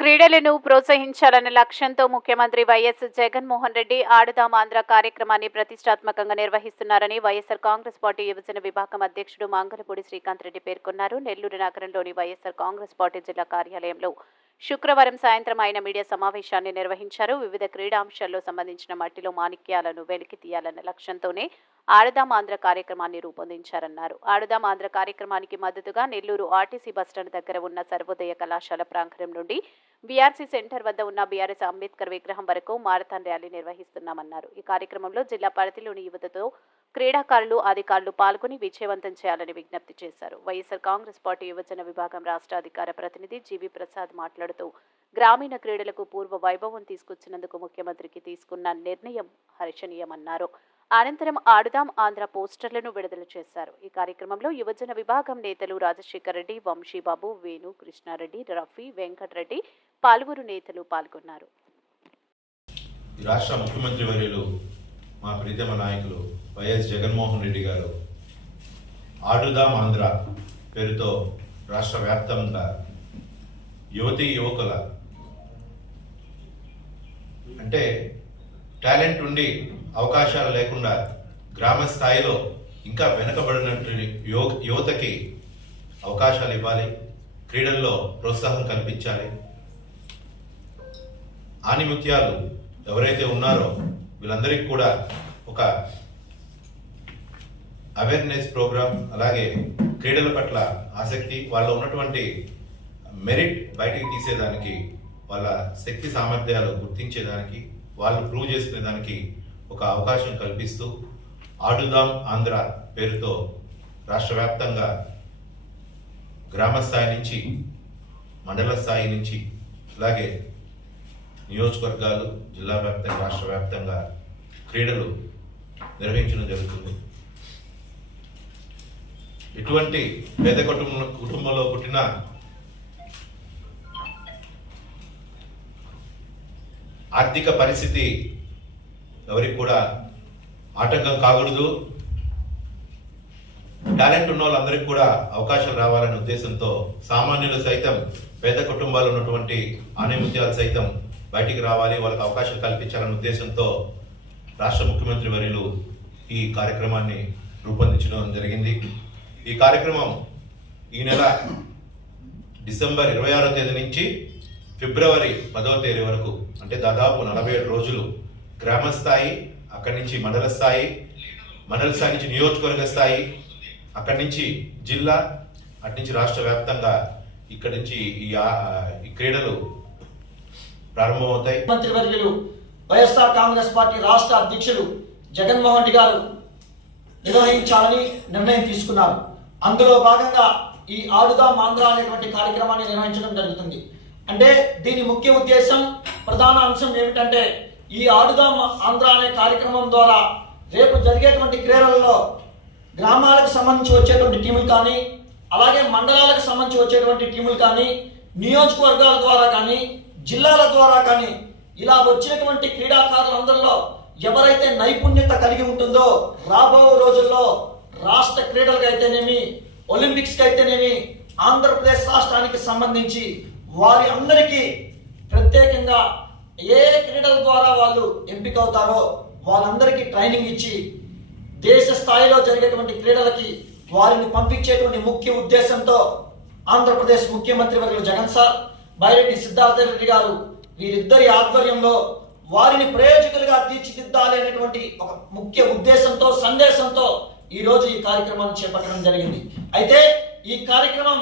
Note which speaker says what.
Speaker 1: క్రీడలను ప్రోత్సహించాలనే లక్ష్యంతో ముఖ్యమంత్రి వైఎస్ జగన్మోహన్ రెడ్డి ఆడుదాం ఆంధ్ర కార్యక్రమాన్ని ప్రతిష్టాత్మకంగా నిర్వహిస్తున్నారని వైఎస్సార్ కాంగ్రెస్ పార్టీ యువజన విభాగం అధ్యక్షుడు మంగళపూడి శ్రీకాంత్ రెడ్డి పేర్కొన్నారు. నెల్లూరు నగరంలోని వైఎస్ఆర్ కాంగ్రెస్ పార్టీ జిల్లా కార్యాలయంలో శుక్రవారం సాయంత్రం ఆయన మీడియా సమావేశాన్ని నిర్వహించారు. వివిధ క్రీడాంశాల్లో సంబంధించిన మట్టిలో మాణిక్యాలను వెలికి తీయాలనే లక్ష్యంతోనే ఆడదాం ఆంధ్ర కార్యక్రమాన్ని రూపొందించారన్నారు. ఆడదాం ఆంధ్ర కార్యక్రమానికి మద్దతుగా నెల్లూరు ఆర్టీసీ బస్టాండ్ దగ్గర ఉన్న సర్వోదయ కళాశాల ప్రాంగణం నుండి బీఆర్సీ సెంటర్ వద్ద ఉన్న బీఆర్ఎస్ అంబేద్కర్ విగ్రహం వరకు మారథాన్ ర్యాలీ నిర్వహిస్తున్నామన్నారు. ఈ కార్యక్రమంలో జిల్లా పరిధిలోని యువతతో క్రీడాకారులు అధికారులు పాల్గొని విజయవంతం చేయాలని విజ్ఞప్తి చేశారు. వైఎస్ఆర్ కాంగ్రెస్ పార్టీ యువజన విభాగం రాష్ట్ర అధికార ప్రతినిధి జీవి ప్రసాద్ మాట్లాడుతూ గ్రామీణ క్రీడలకు పూర్వ వైభవం తీసుకొచ్చినందుకు ముఖ్యమంత్రికి తీసుకున్న నిర్ణయం హర్షణీయమన్నారు. అనంతరం ఆడుదాం ఆంధ్ర పోస్టర్లను విడుదల చేశారు. ఈ కార్యక్రమంలో యువజన విభాగం నేతలు రాజశేఖర్ రెడ్డి వంశీబాబు వేణు కృష్ణారెడ్డి రఫీ వెంకటరెడ్డి పలువురు నేతలు పాల్గొన్నారు.
Speaker 2: రాష్ట్ర ముఖ్యమంత్రి వర్యులు మా ప్రీతమ నాయకులు వైఎస్ జగన్మోహన్ రెడ్డి గారు ఆడుదాం ఆంధ్ర పేరుతో రాష్ట్ర వ్యాప్తంగా యువతి యువకుల అంటే టాలెంట్ ఉండి అవకాశాలు లేకుండా గ్రామ స్థాయిలో ఇంకా వెనకబడినటువంటి యువ యువతకి అవకాశాలు ఇవ్వాలి క్రీడల్లో ప్రోత్సాహం కల్పించాలి. ఆనిముత్యాలు ఎవరైతే ఉన్నారో వీళ్ళందరికీ కూడా ఒక అవేర్నెస్ ప్రోగ్రామ్ అలాగే క్రీడల పట్ల ఆసక్తి వాళ్ళ ఉన్నటువంటి మెరిట్ బయటికి తీసేదానికి వాళ్ళ శక్తి సామర్థ్యాలు గుర్తించేదానికి వాళ్ళు ప్రూవ్ చేసుకునేదానికి ఒక అవకాశం కల్పిస్తూ ఆడుదాం ఆంధ్ర పేరుతో రాష్ట్ర వ్యాప్తంగా గ్రామ స్థాయి నుంచి మండల స్థాయి నుంచి అలాగే నియోజకవర్గాలు జిల్లా వ్యాప్తంగా రాష్ట్ర వ్యాప్తంగా క్రీడలు నిర్వహించడం జరుగుతుంది. ఇటువంటి పేద కుటుంబం కుటుంబంలో పుట్టిన ఆర్థిక పరిస్థితి ఎవరికి కూడా ఆటంకం కాకూడదు. టాలెంట్ ఉన్న వాళ్ళందరికీ కూడా అవకాశం రావాలనే ఉద్దేశంతో సామాన్యులు సైతం పేద కుటుంబాలు ఉన్నటువంటి ఆనిముత్యాలు సైతం బయటికి రావాలి వాళ్ళకి అవకాశం కల్పించాలనే ఉద్దేశంతో రాష్ట్ర ముఖ్యమంత్రి వర్యులు ఈ కార్యక్రమాన్ని రూపొందించడం జరిగింది. ఈ కార్యక్రమం ఈ నెల డిసెంబర్ ఇరవై ఆరో తేదీ నుంచి ఫిబ్రవరి పదవ తేదీ వరకు అంటే దాదాపు నలభై ఏడు రోజులు గ్రామ స్థాయి అక్కడి నుంచి మండల స్థాయి మండల స్థాయి నుంచి నియోజకవర్గ స్థాయి అక్కడి నుంచి జిల్లా అటు నుంచి రాష్ట్ర వ్యాప్తంగా ఇక్కడి నుంచి ఈ ఈ క్రీడలు ప్రారంభమవుతాయి.
Speaker 3: మంత్రివర్యులు వైఎస్ఆర్ కాంగ్రెస్ పార్టీ రాష్ట్ర అధ్యక్షులు జగన్మోహన్ రెడ్డి గారు నిర్వహించాలని నిర్ణయం తీసుకున్నారు. అందులో భాగంగా ఈ ఆడుదాం ఆంధ్ర అనేటువంటి కార్యక్రమాన్ని నిర్వహించడం జరుగుతుంది. అంటే దీని ముఖ్య ఉద్దేశం ప్రధాన అంశం ఏమిటంటే ఈ ఆడుదాం ఆంధ్ర అనే కార్యక్రమం ద్వారా రేపు జరిగేటువంటి క్రీడలలో గ్రామాలకు సంబంధించి వచ్చేటువంటి టీములు కానీ అలాగే మండలాలకు సంబంధించి వచ్చేటువంటి టీములు కానీ నియోజకవర్గాల ద్వారా కానీ జిల్లాల ద్వారా కానీ ఇలా వచ్చినటువంటి క్రీడాకారులందరిలో ఎవరైతే నైపుణ్యత కలిగి ఉంటుందో రాబో రోజుల్లో రాష్ట్ర క్రీడలకు అయితేనేమి ఒలింపిక్స్కి అయితేనేమి ఆంధ్రప్రదేశ్ రాష్ట్రానికి సంబంధించి వారి అందరికీ ప్రత్యేకంగా ఏ క్రీడల ద్వారా వాళ్ళు ఎంపిక అవుతారో వాళ్ళందరికీ ట్రైనింగ్ ఇచ్చి దేశ స్థాయిలో జరిగేటువంటి క్రీడలకి వారిని పంపించేటువంటి ముఖ్య ఉద్దేశంతో ఆంధ్రప్రదేశ్ ముఖ్యమంత్రి వర్యులు జగన్ సార్ బైరెడ్డి సిద్ధార్థ రెడ్డి గారు వీరిద్దరి ఆధ్వర్యంలో వారిని ప్రయోజకులుగా తీర్చిదిద్దాలి అనేటువంటి ఒక ముఖ్య ఉద్దేశంతో సందేశంతో ఈరోజు ఈ కార్యక్రమాన్ని చేపట్టడం జరిగింది. అయితే ఈ కార్యక్రమం